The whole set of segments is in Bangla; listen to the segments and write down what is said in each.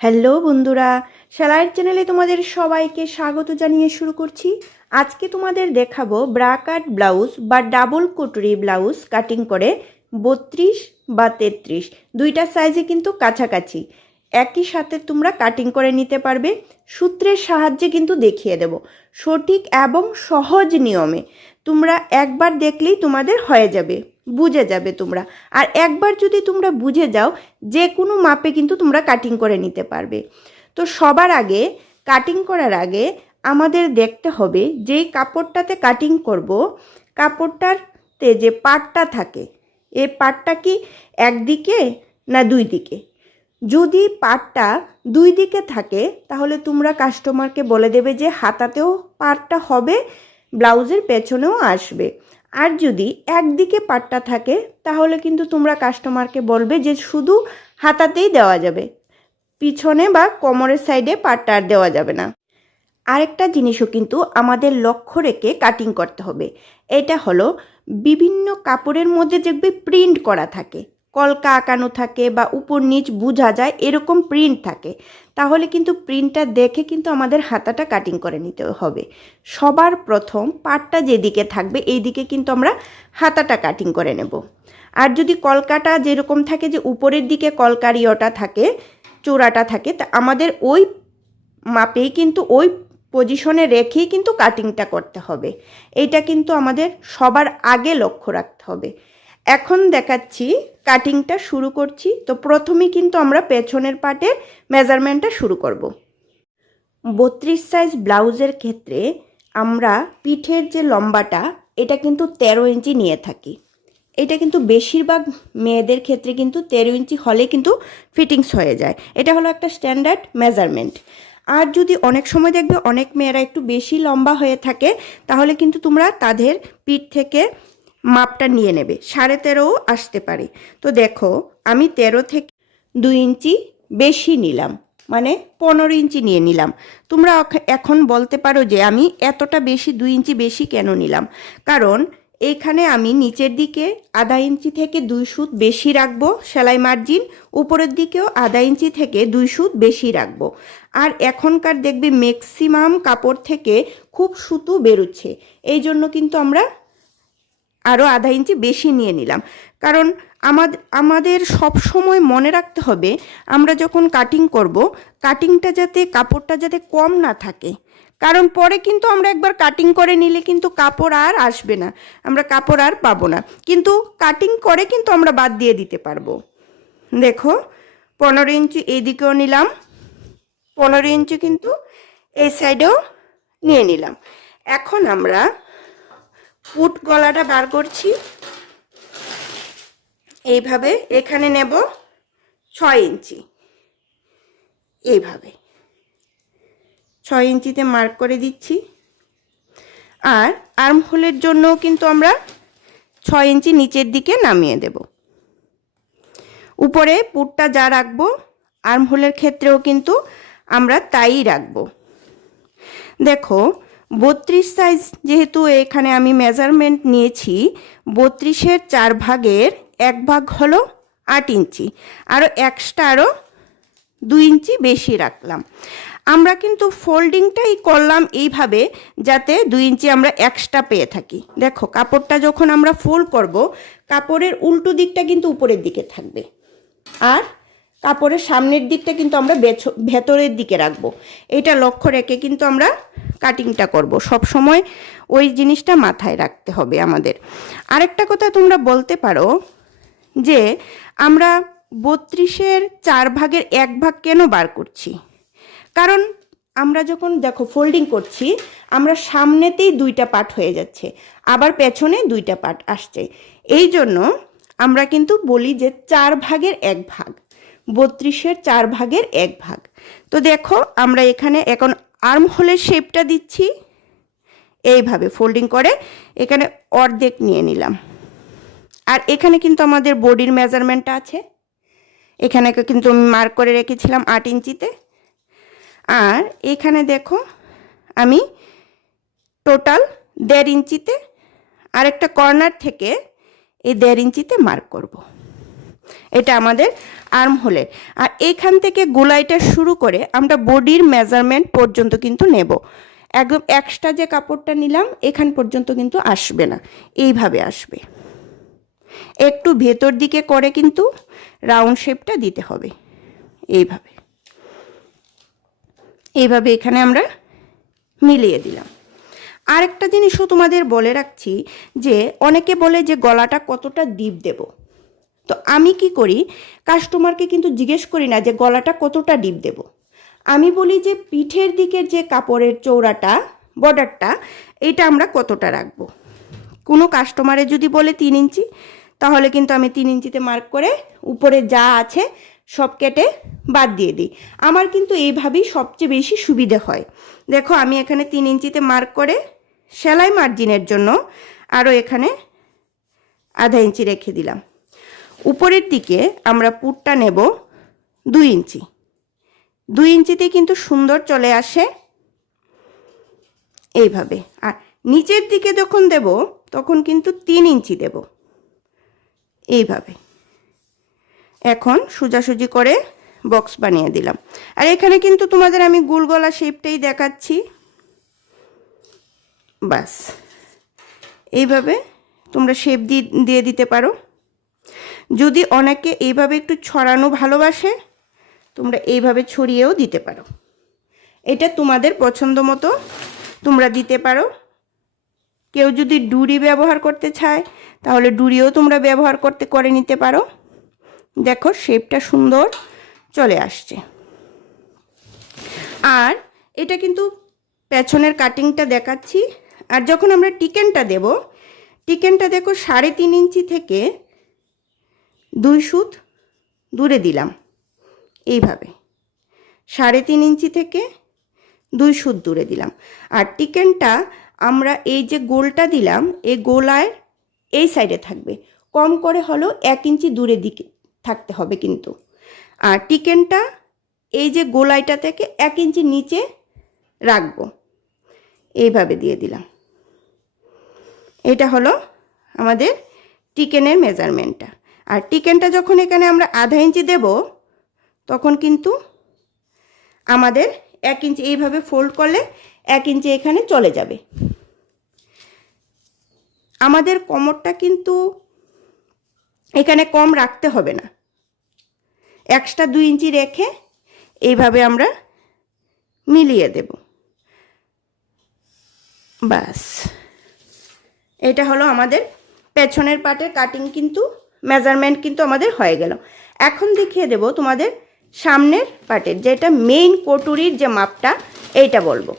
হ্যালো বন্ধুরা, সেলাইয়ের চ্যানেলে তোমাদের সবাইকে স্বাগত জানিয়ে শুরু করছি। আজকে তোমাদের দেখাবো ব্রা কাট ব্লাউজ বা ডাবল কুটরি ব্লাউজ কাটিং করে 32 বা 33 দুইটা সাইজে কিন্তু কাছাকাছি একই সাথে তোমরা কাটিং করে নিতে পারবে। সূত্রের সাহায্যে কিন্তু দেখিয়ে দেব সঠিক এবং সহজ নিয়মে। তোমরা একবার দেখলেই তোমাদের হয়ে যাবে, বুঝে যাবে তোমরা। আর একবার যদি তোমরা বুঝে যাও, যে কোনো মাপে কিন্তু তোমরা কাটিং করে নিতে পারবে। তো সবার আগে কাটিং করার আগে আমাদের দেখতে হবে যেই কাপড়টাতে কাটিং করব, কাপড়টাতে যে পাটটা থাকে, এই পাটটা কি একদিকে না দুই দিকে। যদি পাটটা দুই দিকে থাকে তাহলে তোমরা কাস্টমারকে বলে দেবে যে হাতাতেও পাটটা হবে, ব্লাউজের পেছনেও আসবে। আর যদি একদিকে পাটটা থাকে তাহলে কিন্তু তোমরা কাস্টমারকে বলবে যে শুধু হাতাতেই দেওয়া যাবে, পিছনে বা কোমরের সাইডে পাটটা আর দেওয়া যাবে না। আরেকটা জিনিসও কিন্তু আমাদের লক্ষ্য রেখে কাটিং করতে হবে। এটা হলো বিভিন্ন কাপড়ের মধ্যে দেখবে প্রিন্ট করা থাকে, কলকা আঁকানো থাকে বা উপর নিচ বোঝা যায় এরকম প্রিন্ট থাকে। তাহলে কিন্তু প্রিন্টটা দেখে কিন্তু আমাদের হাতাটা কাটিং করে নিতে হবে। সবার প্রথম পাটটা যেদিকে থাকবে এই দিকে কিন্তু আমরা হাতাটা কাটিং করে নেব। আর যদি কলকাটা যেরকম থাকে যে উপরের দিকে কলকারিওটা থাকে, চূড়াটা থাকে, তা আমাদের ওই মাপেই কিন্তু ওই পজিশনে রেখেই কিন্তু কাটিংটা করতে হবে। এইটা কিন্তু আমাদের সবার আগে লক্ষ্য রাখতে হবে। এখন দেখাচ্ছি কাটিংটা শুরু করছি। তো প্রথমেই কিন্তু আমরা পেছনের পার্টের মেজারমেন্টটা শুরু করব। 32 সাইজ ব্লাউজের ক্ষেত্রে আমরা পিঠের যে লম্বাটা এটা কিন্তু 13 ইঞ্চি নিয়ে থাকি। এটা কিন্তু বেশিরভাগ মেয়েদের ক্ষেত্রে কিন্তু 13 ইঞ্চি হলে কিন্তু ফিটিংস হয়ে যায়। এটা হলো একটা স্ট্যান্ডার্ড মেজারমেন্ট। আর যদি অনেক সময় দেখবে অনেক মেয়েরা একটু বেশি লম্বা হয়ে থাকে তাহলে কিন্তু তোমরা তাদের পিঠ থেকে মাপটা নিয়ে নেবে, 13.5 আসতে পারে। তো দেখো আমি 13 থেকে 2 ইঞ্চি বেশি নিলাম, মানে 15 ইঞ্চি নিয়ে নিলাম। তোমরা এখন বলতে পারো যে আমি এতটা বেশি 2 ইঞ্চি বেশি কেন নিলাম? কারণ এইখানে আমি নিচের দিকে আধা ইঞ্চি থেকে 2 সুত বেশি রাখবো সেলাই মার্জিন, উপরের দিকেও আধা ইঞ্চি থেকে 2 সুত বেশি রাখবো। আর এখনকার দেখবে ম্যাক্সিমাম কাপড় থেকে খুব সুতো বেরোচ্ছে, এই জন্য কিন্তু আমরা আরও আধা ইঞ্চি বেশি নিয়ে নিলাম। কারণ আমাদের সব সময় মনে রাখতে হবে আমরা যখন কাটিং করব, কাটিংটা যাতে কাপড়টা যাতে কম না থাকে। কারণ পরে কিন্তু আমরা একবার কাটিং করে নিলে কিন্তু কাপড় আর আসবে না, আমরা কাপড় আর পাবো না। কিন্তু কাটিং করে কিন্তু আমরা বাদ দিয়ে দিতে পারবো। দেখো 15 ইঞ্চি এইদিকেও নিলাম, 15 ইঞ্চি কিন্তু এই সাইডেও নিয়ে নিলাম। এখন আমরা পুট গলাটা বার করছি। এইভাবে এখানে নেব 6 ইঞ্চি, এইভাবে 6 ইঞ্চিতে মার্ক করে দিচ্ছি। আর আর্ম হোলের জন্যও কিন্তু আমরা 6 ইঞ্চি নিচের দিকে নামিয়ে দেব। উপরে পুটটা যা রাখবো আর্ম হোলের ক্ষেত্রেও কিন্তু আমরা তাই রাখবো। দেখো 32 সাইজ যেহেতু এখানে আমি মেজারমেন্ট নিয়েছি, 32-এর 4 ভাগের 1 ভাগ হলো 8 ইঞ্চি, আরও এক্সট্রা আরও 2 ইঞ্চি বেশি রাখলাম। আমরা কিন্তু ফোল্ডিংটাই করলাম এইভাবে যাতে 2 ইঞ্চি আমরা এক্সট্রা পেয়ে থাকি। দেখো কাপড়টা যখন আমরা ফোল্ড করব, কাপড়ের উল্টো দিকটা কিন্তু উপরের দিকে থাকবে, আর কাপড়ের সামনের দিকটা কিন্তু আমরা ভেতরের দিকে রাখবো। এটা লক্ষ্য রেখে কিন্তু আমরা কাটিংটা করব। সব সময় ওই জিনিসটা মাথায় রাখতে হবে আমাদের। আরেকটা কথা তোমরা বলতে পারো যে আমরা 32-এর 4 ভাগের 1 ভাগ কেন বার করছি? কারণ আমরা যখন দেখো ফোল্ডিং করছি, আমরা সামনেতেই 2টা পার্ট হয়ে যাচ্ছে, আবার পেছনে 2টা পার্ট আসছে। এই জন্য আমরা কিন্তু বলি যে 4 ভাগের 1 ভাগ, 32-এর 4 ভাগের 1 ভাগ। তো দেখো আমরা এখানে এখন আর্ম হোলের শেপটা দিচ্ছি। এইভাবে ফোল্ডিং করে এখানে অর্ধেক নিয়ে নিলাম। আর এখানে কিন্তু আমাদের বডির মেজারমেন্টটা আছে, এখানে কিন্তু আমি মার্ক করে রেখেছিলাম 8 ইঞ্চিতে। আর এখানে দেখো আমি টোটাল 1.5 ইঞ্চিতে, আরেকটা কর্নার থেকে এই 1.5 ইঞ্চিতে মার্ক করব। এটা আমাদের আর্ম হোলের। আর এইখান থেকে গোলাইটা শুরু করে আমরা বডির মেজারমেন্ট পর্যন্ত কিন্তু নেব। একদম এক্সট্রা যে কাপড়টা নিলাম এখান পর্যন্ত কিন্তু আসবে না, এইভাবে আসবে। একটু ভেতর দিকে করে কিন্তু রাউন্ড শেপটা দিতে হবে, এইভাবে এইভাবে এখানে আমরা মিলিয়ে দিলাম। আরেকটা জিনিসও তোমাদের বলে রাখছি যে অনেকে বলে যে গলাটা কতটা ডিপ দেব। তো আমি কি করি, কাস্টমারকে কিন্তু জিজ্ঞেস করি না যে গলাটা কতটা ডিপ দেব, আমি বলি যে পিঠের দিকের যে কাপড়ের চৌড়াটা বর্ডারটা এটা আমরা কতটা রাখবো। কোনো কাস্টমারে যদি বলে 3 ইঞ্চি, তাহলে কিন্তু আমি 3 ইঞ্চিতে মার্ক করে উপরে যা আছে সব কেটে বাদ দিয়ে দিই। আমার কিন্তু এইভাবেই সবচেয়ে বেশি সুবিধে হয়। দেখো আমি এখানে 3 ইঞ্চিতে মার্ক করে সেলাই মার্জিনের জন্য আরও এখানে আধা ইঞ্চি রেখে দিলাম। উপরের দিকে আমরা পুটটা নেব 2 ইঞ্চি। 2 ইঞ্চিতে কিন্তু সুন্দর চলে আসে এইভাবে। আর নিচের দিকে যখন দেব তখন কিন্তু 3 ইঞ্চি দেব এইভাবে। এখন সোজাসুজি করে বক্স বানিয়ে দিলাম। আর এখানে কিন্তু তোমাদের আমি গোল গলা শেপটাই দেখাচ্ছি, বাস এইভাবে তোমরা শেপ দিয়ে দিতে পারো। যদি অনেকে এইভাবে একটু ছড়ানো ভালোবাসে, তোমরা এইভাবে ছড়িয়েও দিতে পারো। এটা তোমাদের পছন্দ মতো তোমরা দিতে পারো। কেউ যদি ডুরি ব্যবহার করতে চায় তাহলে ডুরিও তোমরা ব্যবহার করে নিতে পারো। দেখো শেপটা সুন্দর চলে আসছে। আর এটা কিন্তু পেছনের কাটিংটা দেখাচ্ছি। আর যখন আমরা টিকেনটা দেব, টিকেনটা দেখো 3.5 ইঞ্চি থেকে 2 সুত দূরে দিলাম এইভাবে। 3.5 ইঞ্চি থেকে 2 সুত দূরে দিলাম। আর টিকেনটা আমরা এই যে গোলটা দিলাম এই গোলায় এই সাইডে থাকবে, কম করে হলো 1 ইঞ্চি দূরে দিকে থাকতে হবে কিন্তু। আর টিকেনটা এই যে গোলাইটা থেকে 1 ইঞ্চি নিচে রাখবো, এইভাবে দিয়ে দিলাম। এটা হলো আমাদের টিকেনের মেজারমেন্টটা। আর টিকেনটা যখন এখানে আমরা আধা ইঞ্চি দেব তখন কিন্তু আমাদের 1 ইঞ্চি এইভাবে ফোল্ড করলে 1 ইঞ্চি এখানে চলে যাবে। আমাদের কোমরটা কিন্তু এখানে কম রাখতে হবে না, এক্সট্রা 2 ইঞ্চি রেখে এইভাবে আমরা মিলিয়ে দেব, বাস। এটা হলো আমাদের পেছনের পার্টের কাটিং, কিন্তু মেজারমেন্ট কিন্তু আমাদের হয়ে গেল। এখন দেখিয়ে দেব তোমাদের সামনের পার্টের, যেটা মেইন কটুরির যে মাপটা এইটা বলবো।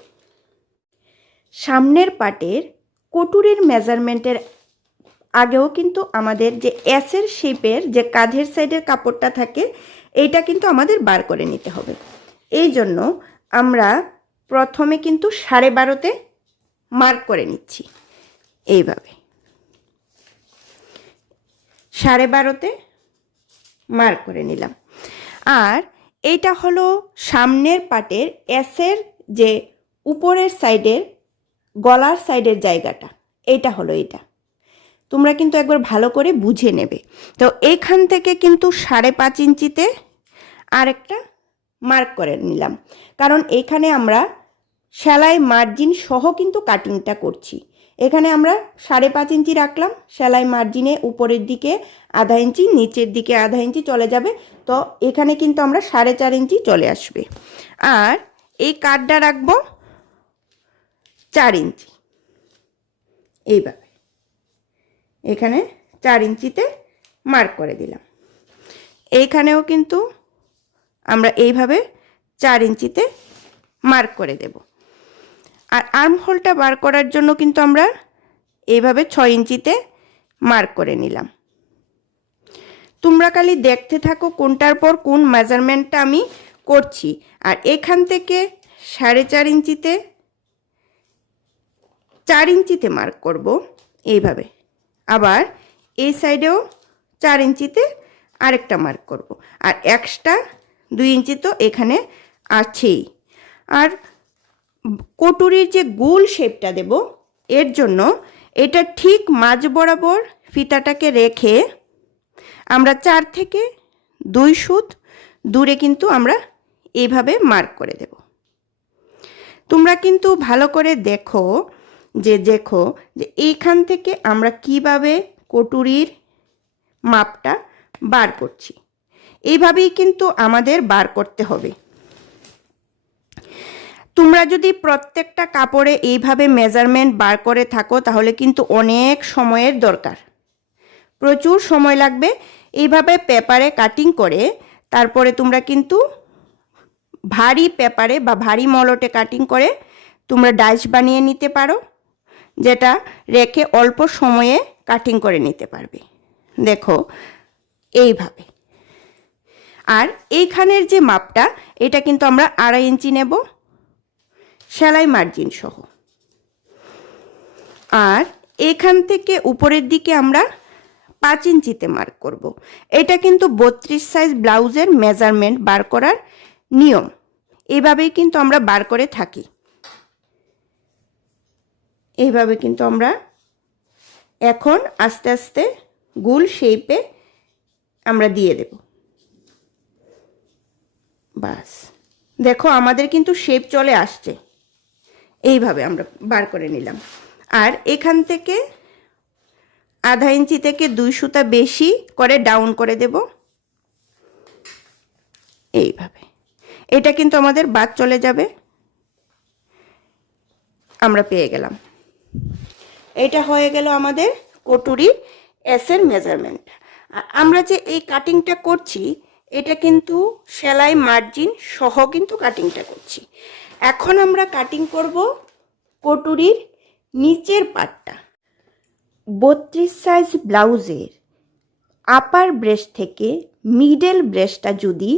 সামনের পার্টের কটুরির মেজারমেন্টের আগেও কিন্তু আমাদের যে এসের শেপের যে কাঁধের সাইডের কাপড়টা থাকে এইটা কিন্তু আমাদের বার করে নিতে হবে। এই জন্য আমরা প্রথমে কিন্তু 12.5-তে মার্ক করে নিচ্ছি এইভাবে। 12.5-তে মার্ক করে নিলাম। আর এইটা হলো সামনের পাটের এসের যে উপরের সাইডের গলার সাইডের জায়গাটা, এইটা হলো এটা। তোমরা কিন্তু একবার ভালো করে বুঝে নেবে। তো এইখান থেকে কিন্তু 5.5 ইঞ্চিতে আরেকটা মার্ক করে নিলাম, কারণ এখানে আমরা সেলাই মার্জিন সহ কিন্তু কাটিংটা করছি। এখানে আমরা 5.5 ইঞ্চি রাখলাম, সেলাই মার্জিনে উপরের দিকে আধা ইঞ্চি, নিচের দিকে আধা ইঞ্চি চলে যাবে। তো এখানে কিন্তু আমরা 4.5 ইঞ্চি চলে আসবে। আর এই কাটটা রাখবো 4 ইঞ্চি এইভাবে। এখানে 4 ইঞ্চিতে মার্ক করে দিলাম। এইখানেও কিন্তু আমরা এইভাবে 4 ইঞ্চিতে মার্ক করে দেব। আর আর্ম হোলটা বার করার জন্য কিন্তু আমরা এইভাবে 6 ইঞ্চিতে মার্ক করে নিলাম। তোমরা খালি দেখতে থাকো কোনটার পর কোন মেজারমেন্টটা আমি করছি। আর এখান থেকে 4.5 ইঞ্চিতে 4 ইঞ্চিতে মার্ক করব এইভাবে। আবার এই সাইডেও 4 ইঞ্চিতে আরেকটা মার্ক করব। আর এক্সট্রা 2 ইঞ্চি তো এখানে আছেই। আর কটুরির যে গোল শেপটা দেব এর জন্য এটা ঠিক মাঝ বরাবর ফিতাটাকে রেখে আমরা 4 থেকে 2 সুত দূরে কিন্তু আমরা এইভাবে মার্ক করে দেব। তোমরা কিন্তু ভালো করে দেখো যে এইখান থেকে আমরা কিভাবে কটুরির মাপটা বার করছি। এইভাবেই কিন্তু আমাদের বার করতে হবে। তোমরা যদি প্রত্যেকটা কাপড়ে এইভাবে মেজারমেন্ট বার করে থাকো তাহলে কিন্তু অনেক সময়ের দরকার, প্রচুর সময় লাগবে। এইভাবে পেপারে কাটিং করে তারপরে তোমরা কিন্তু ভারী পেপারে বা ভারী মলটে কাটিং করে তোমরা ডাইস বানিয়ে নিতে পারো, যেটা রেখে অল্প সময়ে কাটিং করে নিতে পারবে। দেখো এইভাবে। আর এইখানের যে মাপটা এটা কিন্তু আমরা 2.5 ইঞ্চি নেব সেলাই মার্জিন সহ। আর এখান থেকে উপরের দিকে আমরা 5 ইঞ্চিতে মার্ক করব। এটা কিন্তু 32 সাইজ ব্লাউজের মেজারমেন্ট বার করার নিয়ম। এইভাবেই কিন্তু আমরা বার করে থাকি। এইভাবে কিন্তু আমরা এখন আস্তে আস্তে গোল শেপে আমরা দিয়ে দেব। বাস দেখো আমাদের কিন্তু শেপ চলে আসছে। এইভাবে আমরা বার করে নিলাম। আর এখান থেকে 1/2 ইঞ্চি থেকে 2 সুতা বেশি করে ডাউন করে দেব এইভাবে। এটা কিন্তু আমাদের বাদ চলে যাবে। আমরা পেয়ে গেলাম। এটা হয়ে গেল আমাদের কটুরি এসের মেজারমেন্ট। আর আমরা যে এই কাটিংটা করছি এটা কিন্তু সেলাই মার্জিন সহ কিন্তু কাটিংটা করছি। এখন আমরা কাটিং করব কটুরির নিচের পাটটা। 32 সাইজ ব্লাউজের আপার ব্রেস্ট থেকে মিডল ব্রেস্টটা যদি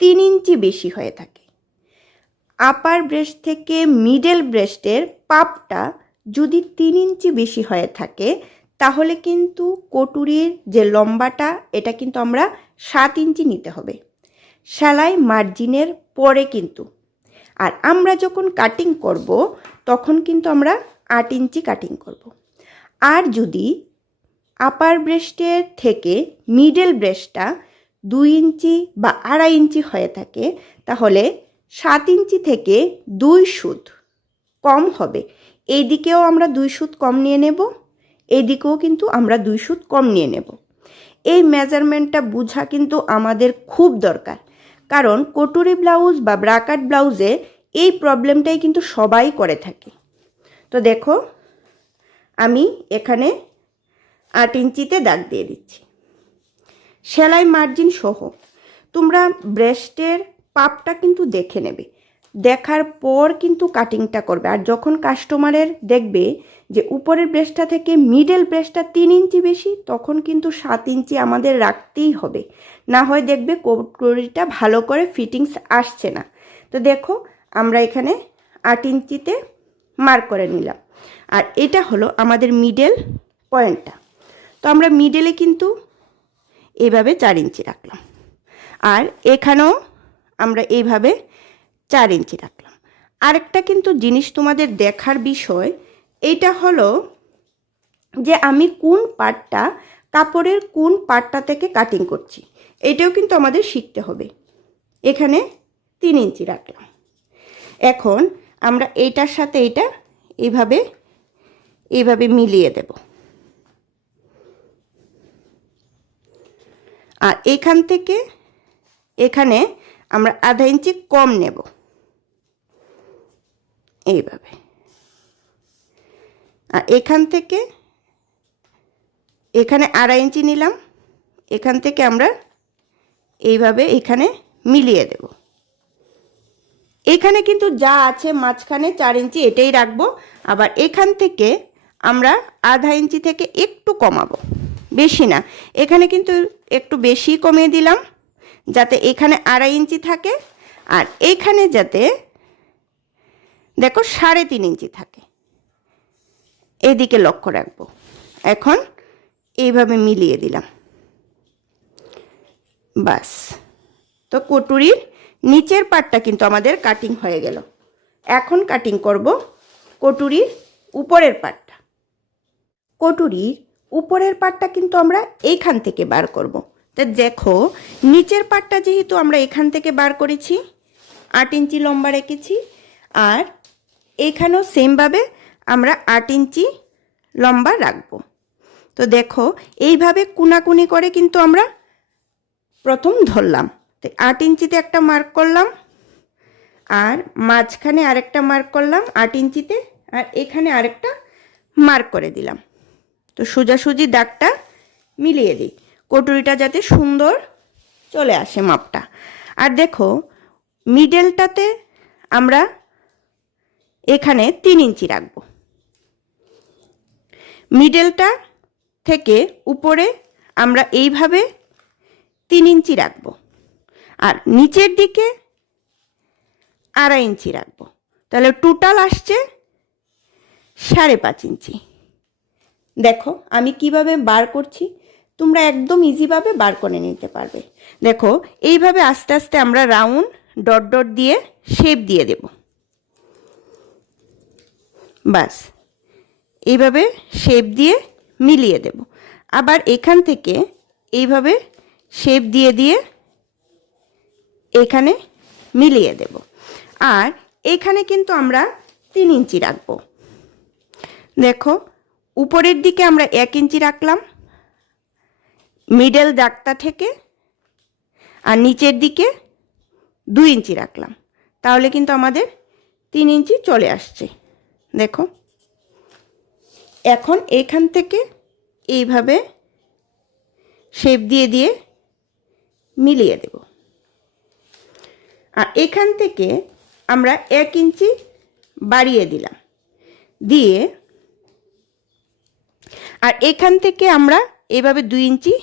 3 ইঞ্চি বেশি হয়ে থাকে, আপার ব্রেস্ট থেকে মিডল ব্রেস্টের পাপটা যদি 3 ইঞ্চি বেশি হয়ে থাকে তাহলে কিন্তু কটুরির যে লম্বাটা এটা কিন্তু আমরা 7 ইঞ্চি নিতে হবে সেলাই মার্জিনের পরে কিন্তু। আর আমরা যখন কাটিং করব তখন কিন্তু আমরা 8 ইঞ্চি কাটিং করব। আর যদি আপার ব্রেস্টের থেকে মিডল ব্রেস্টটা 2 ইঞ্চি বা 2.5 ইঞ্চি হয়ে থাকে তাহলে 7 ইঞ্চি থেকে 2 সুত কম হবে। এই দিকেও আমরা 2 সুত কম নিয়ে নেব, এই দিকেও কিন্তু আমরা 2 সুত কম নিয়ে নেব। এই মেজারমেন্টটা বোঝা কিন্তু আমাদের খুব দরকার, কারণ কটুরি ব্লাউজ বা ব্রাকাট ব্লাউজে এই প্রবলেমটাই কিন্তু সবাই করে থাকে। তো দেখো আমি এখানে 8 ইঞ্চিতে দাগ দিয়ে দিচ্ছি সেলাই মার্জিন সহ। তোমরা ব্রেস্টের পাপটা কিন্তু দেখে নেবে, দেখার পর কিন্তু কাটিংটা করবে। আর যখন কাস্টমারের দেখবে যে উপরের ব্রেস্টটা থেকে মিডল ব্রেস্টটা 3 ইঞ্চি বেশি তখন কিন্তু 7 ইঞ্চি আমাদের রাখতেই হবে, না হয় দেখবে কটুরিটা ভালো করে ফিটিংস আসছে না। তো দেখো আমরা এখানে 8 ইঞ্চিতে মার্ক করে নিলাম। আর এটা হলো আমাদের মিডল পয়েন্টটা। তো আমরা মিডলে কিন্তু এইভাবে 4 ইঞ্চি রাখলাম। আর এখানেও আমরা এইভাবে 4 ইঞ্চি রাখলাম। আরেকটা কিন্তু জিনিস তোমাদের দেখার বিষয় এইটা হলো যে আমি কোন পার্টটা কাপড়ের কোন পার্টটা থেকে কাটিং করছি, এটাও কিন্তু আমাদের শিখতে হবে। এখানে 3 ইঞ্চি রাখলাম। এখন আমরা এইটার সাথে এইটা এইভাবে মিলিয়ে দেব। আর এখান থেকে এখানে আমরা 1/2 ইঞ্চি কম নেব এইভাবে। আর এখান থেকে এখানে 2.5 ইঞ্চি নিলাম, এখান থেকে আমরা এইভাবে এখানে মিলিয়ে দেব। এখানে কিন্তু যা আছে মাঝখানে 4 ইঞ্চি এটাই রাখবো। আবার এখান থেকে আমরা 1/2 ইঞ্চি থেকে একটু কমাবো, বেশি না। এখানে কিন্তু একটু বেশি কমিয়ে দিলাম যাতে এখানে 2.5 ইঞ্চি থাকে আর এইখানে যাতে দেখো 3.5 ইঞ্চি থাকে, এদিকে লক্ষ্য রাখবো। এখন এইভাবে মিলিয়ে দিলাম, বাস। তো কটুরির নিচের পাটটা কিন্তু আমাদের কাটিং হয়ে গেল। এখন কাটিং করব কটুরির উপরের পাটটা। কটুরির উপরের পাটটা কিন্তু আমরা এইখান থেকে বার করব, তো দেখো নিচের পাটটা যেহেতু আমরা এখান থেকে বার করেছি 8 ইঞ্চি লম্বা রেখেছি, আর এখানেও সেমভাবে আমরা 8 ইঞ্চি লম্বা রাখবো। তো দেখো এইভাবে কোনাকুনি করে কিন্তু আমরা প্রথম ধরলাম। তো 8 ইঞ্চিতে একটা মার্ক করলাম, আর মাঝখানে আরেকটা মার্ক করলাম 8 ইঞ্চিতে, আর এখানে আরেকটা মার্ক করে দিলাম। তো সোজাসুজি দাগটা মিলিয়ে দিই, কটুরিটা যাতে সুন্দর চলে আসে মাপটা। আর দেখো মিডলটাতে আমরা এখানে 3 ইঞ্চি রাখবো। মিডলটা থেকে উপরে আমরা এইভাবে 3 ইঞ্চি রাখবো, আর নিচের দিকে 2.5 ইঞ্চি রাখবো। তাহলে টোটাল আসছে 5.5 ইঞ্চি। দেখো আমি কিভাবে বার করছি, তোমরা একদম ইজিভাবে বার করে নিতে পারবে। দেখো এইভাবে আস্তে আস্তে আমরা রাউন্ড ডট ডট দিয়ে শেপ দিয়ে দেব। বাস এইভাবে শেপ দিয়ে মিলিয়ে দেব। আবার এখান থেকে এইভাবে শেপ দিয়ে দিয়ে এখানে মিলিয়ে দেব। আর এখানে কিন্তু আমরা 3 ইঞ্চি রাখবো। দেখো উপরের দিকে আমরা 1 ইঞ্চি রাখলাম মিডল দাগটা থেকে, আর নিচের দিকে 2 ইঞ্চি রাখলাম, তাহলে কিন্তু আমাদের 3 ইঞ্চি চলে আসছে। দেখো এখন এখান থেকে এইভাবে শেপ দিয়ে দিয়ে মিলিয়ে দেব। আর এখান থেকে আমরা 1 ইঞ্চি বাড়িয়ে দিলাম, দিয়ে আর এখান থেকে আমরা এইভাবে 2 ইঞ্চি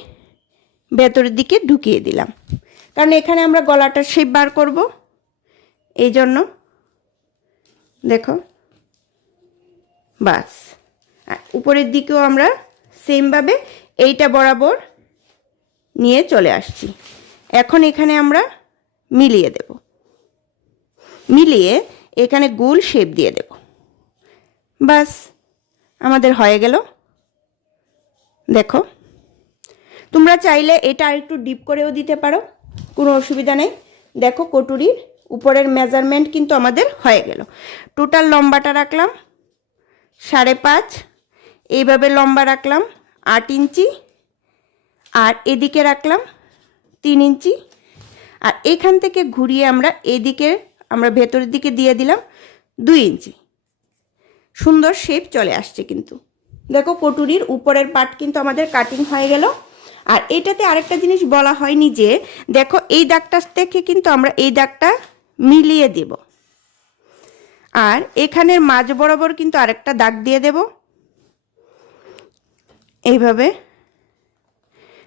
ভেতরের দিকে ঢুকিয়ে দিলাম, কারণ এখানে আমরা গলাটার শেপ বার করব, এই জন্য। দেখো বাস আর উপরের দিকেও আমরা সেমভাবে এইটা বরাবর নিয়ে চলে আসছি। এখন এখানে আমরা মিলিয়ে দেব, মিলিয়ে এখানে গোল শেপ দিয়ে দেব। বাস আমাদের হয়ে গেল। দেখো তোমরা চাইলে এটা আরেকটু ডিপ করেও দিতে পারো, কোনো অসুবিধা নেই। দেখো কটুরির উপরের মেজারমেন্ট কিন্তু আমাদের হয়ে গেল। টোটাল লম্বাটা রাখলাম 5.5, এইভাবে লম্বা রাখলাম 8 ইঞ্চি, আর এদিকে রাখলাম 3 ইঞ্চি, আর এখান থেকে ঘুরিয়ে আমরা এদিকে আমরা ভেতরের দিকে দিয়ে দিলাম 2 ইঞ্চি। সুন্দর শেপ চলে আসছে কিন্তু। দেখো কটুরির উপরের পার্ট কিন্তু আমাদের কাটিং হয়ে গেল। আর এটাতে আরেকটা জিনিস বলা হয়নি যে দেখো এই দাগটা থেকে কিন্তু আমরা এই দাগটা মিলিয়ে দেব, আর এখানের মাঝ বরাবর কিন্তু আরেকটা দাগ দিয়ে দেব। এইভাবে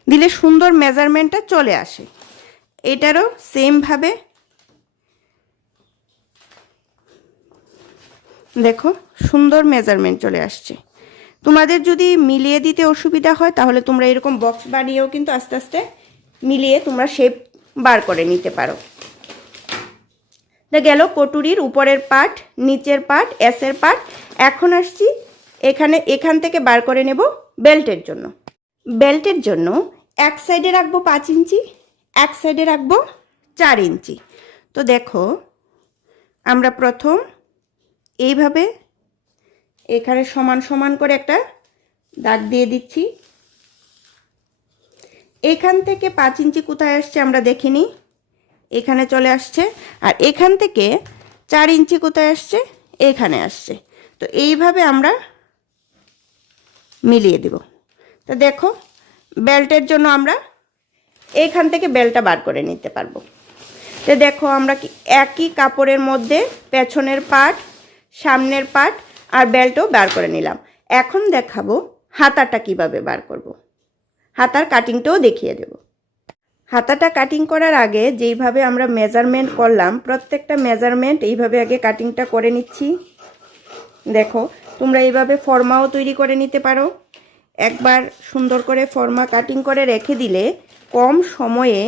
দিলে সুন্দর মেজারমেন্টটা চলে আসে। এটারও সেমভাবে দেখো সুন্দর মেজারমেন্ট চলে আসছে। তোমাদের যদি মিলিয়ে দিতে অসুবিধা হয় তাহলে তোমরা এরকম বক্স বানিয়েও কিন্তু আস্তে আস্তে মিলিয়ে তোমরা শেপ বার করে নিতে পারো। গেল কটুরির উপরের পার্ট, নিচের পার্ট, এসের পার্ট। এখন আসছি এখান থেকে বার করে নেব বেল্টের জন্য। বেল্টের জন্য এক সাইডে রাখবো 5 ইঞ্চি, এক সাইডে রাখবো 4 ইঞ্চি। তো দেখো আমরা প্রথম এইভাবে এখানে সমান সমান করে একটা দাগ দিয়ে দিচ্ছি। এখান থেকে 5 ইঞ্চি কোথায় আসছে আমরা দেখিনি, এখানে চলে আসছে। আর এখান থেকে 4 ইঞ্চি কোথায় আসছে, এখানে আসছে। তো এইভাবে আমরা মিলিয়ে দেব। তো দেখো বেল্টের জন্য আমরা এখান থেকে বেল্টটা বার করে নিতে পারবো। তো দেখো আমরা কি একই কাপড়ের মধ্যে পেছনের পার্ট, সামনের পার্ট আর বেল্টও বার করে নিলাম। এখন দেখাবো হাতাটা কিভাবে বার করব। হাতার কাটিংটাও দেখিয়ে দেব। হাতাটা কাটিং করার আগে যেইভাবে আমরা মেজারমেন্ট করলাম, প্রত্যেকটা মেজারমেন্ট এইভাবে আগে কাটিংটা করে নিচ্ছি। দেখো তোমরা এইভাবে ফর্মাও তৈরি করে নিতে পারো। একবার সুন্দর করে ফর্মা কাটিং করে রেখে দিলে কম সময়ে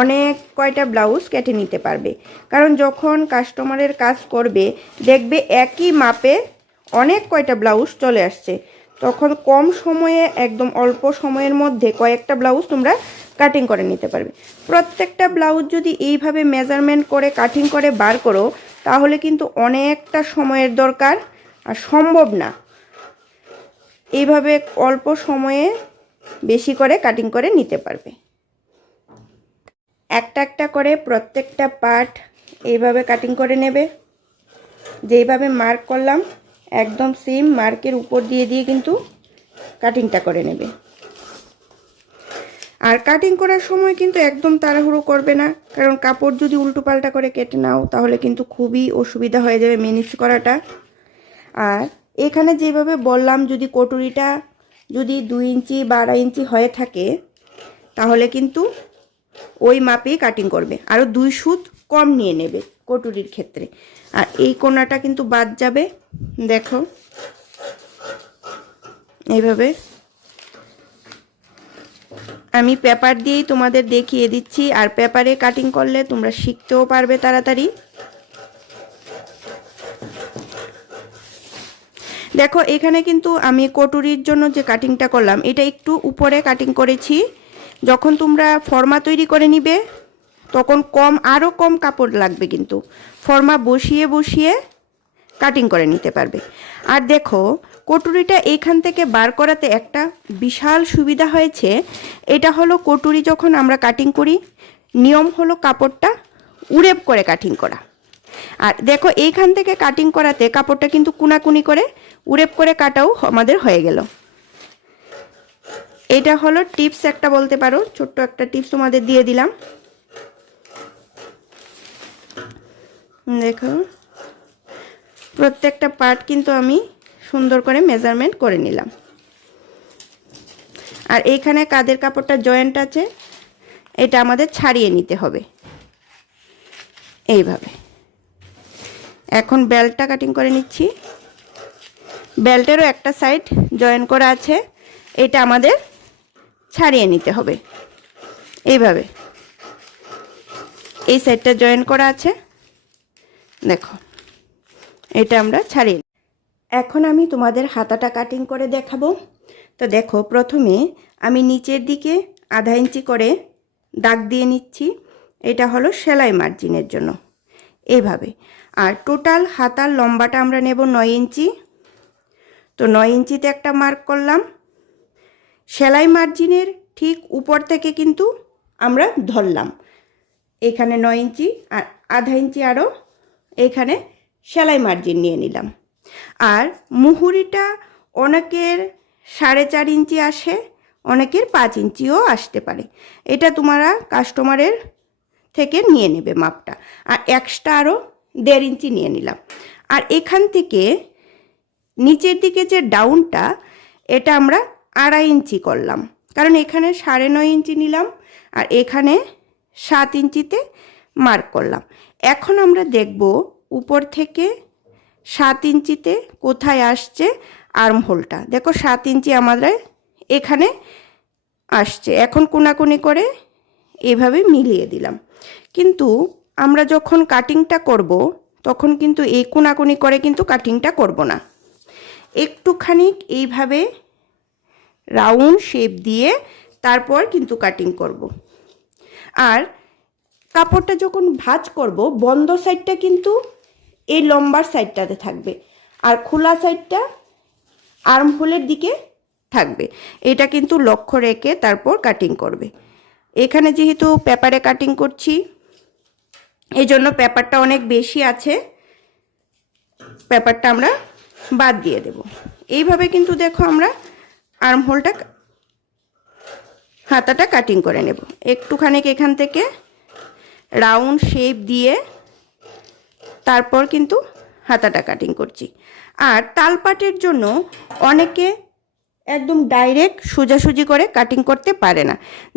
অনেক কয়টা ব্লাউজ কেটে নিতে পারবে। কারণ যখন কাস্টমারের কাজ করবে দেখবে একই মাপে অনেক কয়টা ব্লাউজ চলে আসছে, তখন কম সময়ে একদম অল্প সময়ের মধ্যে কয়েকটা ব্লাউজ তোমরা কাটিং করে নিতে পারবে। প্রত্যেকটা ব্লাউজ যদি এইভাবে মেজারমেন্ট করে কাটিং করে বার করো তাহলে কিন্তু অনেকটা সময়ের দরকার, আর সম্ভব না এইভাবে অল্প সময়ে বেশি করে কাটিং করে নিতে পারবে। একটা একটা করে প্রত্যেকটা পার্ট এইভাবে কাটিং করে নেবে। যেইভাবে মার্ক করলাম একদম সেম মার্কের উপর দিয়ে দিয়ে কিন্তু কাটিংটা করে নেবে। আর কাটিং করার সময় কিন্তু একদম তাড়াহুড়ো করবে না, কারণ কাপড় যদি উল্টো পাল্টা করে কেটে নাও তাহলে কিন্তু খুবই অসুবিধা হয়ে যাবে ম্যানেজ করাটা। আর এখানে যেভাবে বললাম, যদি কটুরিটা যদি 2 ইঞ্চি বা 2.5 ইঞ্চি হয়ে থাকে তাহলে কিন্তু ওই মাপেই কাটিং করবে, আরও 2 সুত কম নিয়ে নেবে কটুরির ক্ষেত্রে। আর এই কোণাটা কিন্তু বাদ যাবে। দেখো এইভাবে আমি পেপার দিয়েই তোমাদের দেখিয়ে দিচ্ছি, আর পেপারে কাটিং করলে তোমরা শিখতেও পারবে তাড়াতাড়ি। দেখো এখানে কিন্তু আমি কটুরির জন্য যে কাটিংটা করলাম এটা একটু উপরে কাটিং করেছি। যখন তোমরা ফর্মা তৈরি করে নিবে তখন আরও কম কাপড় লাগবে, কিন্তু ফর্মা বসিয়ে বসিয়ে কাটিং করে নিতে পারবে। আর দেখো কটুরিটা এইখান থেকে বার করাতে একটা বিশাল সুবিধা হয়েছে। এটা হলো কটুরি যখন আমরা কাটিং করি নিয়ম হলো কাপড়টা উড়েপ করে কাটিং করা। আর দেখো এইখান থেকে কাটিং করাতে কাপড়টা কিন্তু কুনাকুনি করে উড়েপ করে কাটাও আমাদের হয়ে গেল। এটা হলো টিপস একটা বলতে পারো, ছোট্ট একটা টিপস তোমাদের দিয়ে দিলাম। দেখো প্রত্যেকটা পার্ট কিন্তু আমি সুন্দর করে মেজারমেন্ট করে নিলাম। আর এইখানে কাঁধের কাপড়টা জয়েন্ট আছে, এটা আমাদের ছাড়িয়ে নিতে হবে এইভাবে। এখন বেল্টটা কাটিং করে নিচ্ছি। বেল্টেরও একটা সাইড জয়েন করা আছে, এটা আমাদের ছাড়িয়ে নিতে হবে এইভাবে। এই সাইডটা জয়েন করা আছে, দেখো এটা আমরা ছাড়িয়ে। এখন আমি তোমাদের হাতাটা কাটিং করে দেখাবো। তো দেখো প্রথমে আমি নিচের দিকে 1/2 ইঞ্চি করে দাগ দিয়ে নিচ্ছি, এটা হলো সেলাই মার্জিনের জন্য এইভাবে। আর টোটাল হাতার লম্বাটা আমরা নেব 9 ইঞ্চি। তো 9 ইঞ্চিতে একটা মার্ক করলাম। সেলাই মার্জিনের ঠিক উপর থেকে কিন্তু আমরা ধরলাম এখানে 9 ইঞ্চি, আর 1/2 ইঞ্চি আরও এখানে সেলাই মার্জিন নিয়ে নিলাম। আর মুহুরিটা অনেকের 4.5 ইঞ্চি আসে, অনেকের 5 ইঞ্চিও আসতে পারে, এটা তোমরা কাস্টমারের থেকে নিয়ে নেবে মাপটা। আর এক্সট্রা আরও 1.5 ইঞ্চি নিয়ে নিলাম। আর এখান থেকে নিচের দিকে যে ডাউনটা এটা আমরা 2.5 ইঞ্চি করলাম, কারণ এখানে 9.5 ইঞ্চি নিলাম আর এখানে 7 ইঞ্চিতে মার্ক করলাম। এখন আমরা দেখব উপর থেকে 7 ইঞ্চিতে কোথায় আসছে আর্মহোলটা। দেখো 7 ইঞ্চি আমাদের এখানে আসছে। এখন কোনাকুনি করে এভাবে মিলিয়ে দিলাম। কিন্তু আমরা যখন কাটিংটা করব তখন কিন্তু এই কোনাকুনি করে কিন্তু কাটিংটা করব না, একটুখানি এইভাবে রাউন্ড শেপ দিয়ে তারপর কিন্তু কাটিং করব। আর কাপড়টা যখন ভাঁজ করব বন্ধ সাইডটা কিন্তু এই লম্বার সাইডটাতে থাকবে, আর খোলা সাইডটা আর্মহোলের দিকে থাকবে। এটা কিন্তু লক্ষ্য রেখে তারপর কাটিং করবে। এখানে যেহেতু পেপারে কাটিং করছি এই জন্য পেপারটা অনেক বেশি আছে, পেপারটা আমরা বাদ দিয়ে দেব। এইভাবে কিন্তু দেখো আমরা আর্মহোলটা হাতাটা কাটিং করে নেব। একটুখানি এখান থেকে রাউন্ড শেপ দিয়ে তারপর কিন্তু হাতাটা কাটিং করছি। আর তালপাটের জন্য অনেকে একদম ডাইরেক্ট সোজাসুজি করে কাটিং করতে পারে না।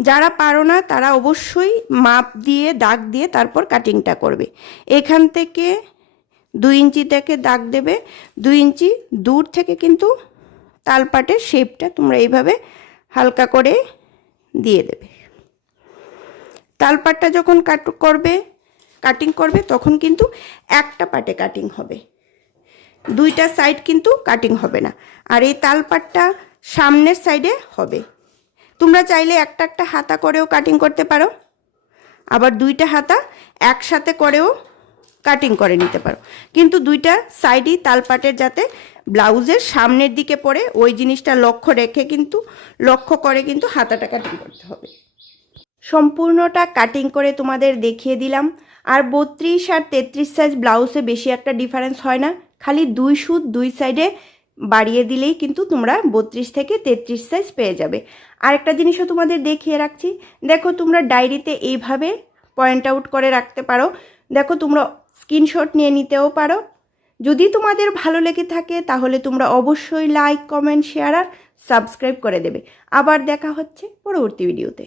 যারা পারো না তারা অবশ্যই মাপ দিয়ে দাগ দিয়ে তারপর কাটিংটা করবে। এখান থেকে 2 ইঞ্চি থেকে দাগ দেবে, 2 ইঞ্চি দূর থেকে কিন্তু তালপাটের শেপটা তোমরা এইভাবে হালকা করে দিয়ে দেবে। তালপাটটা যখন কাটিং করবে তখন কিন্তু একটা পাটে কাটিং হবে, দুইটা সাইড কিন্তু কাটিং হবে না। আর এই তালপাটটা সামনের সাইডে হবে। তোমরা চাইলে একটা একটা হাতা করেও কাটিং করতে পারো, আবার দুইটা হাতা একসাথে করেও কাটিং করে নিতে পারো, কিন্তু দুইটা সাইডই তালপাটের যাতে ব্লাউজের সামনের দিকে পড়ে ওই জিনিসটা লক্ষ্য করে কিন্তু হাতাটা কাটিং করতে হবে। সম্পূর্ণটা কাটিং করে তোমাদের দেখিয়ে দিলাম। আর 32 আর 33 সাইজ ব্লাউজে বেশি একটা ডিফারেন্স হয় না, খালি 2 সুত 2 সাইডে বাড়িয়ে দিলেই কিন্তু তোমরা 32 থেকে 33 সাইজ পেয়ে যাবে। আরেকটা জিনিসও তোমাদের দেখিয়ে রাখছি, দেখো তোমরা ডায়েরিতে এইভাবে পয়েন্ট আউট করে রাখতে পারো। দেখো তোমরা স্ক্রিনশট নিয়ে নিতেও পারো। যদি তোমাদের ভালো লেগে থাকে তাহলে তোমরা অবশ্যই লাইক, কমেন্ট, শেয়ার আর সাবস্ক্রাইব করে দেবে। আবার দেখা হচ্ছে পরবর্তী ভিডিওতে।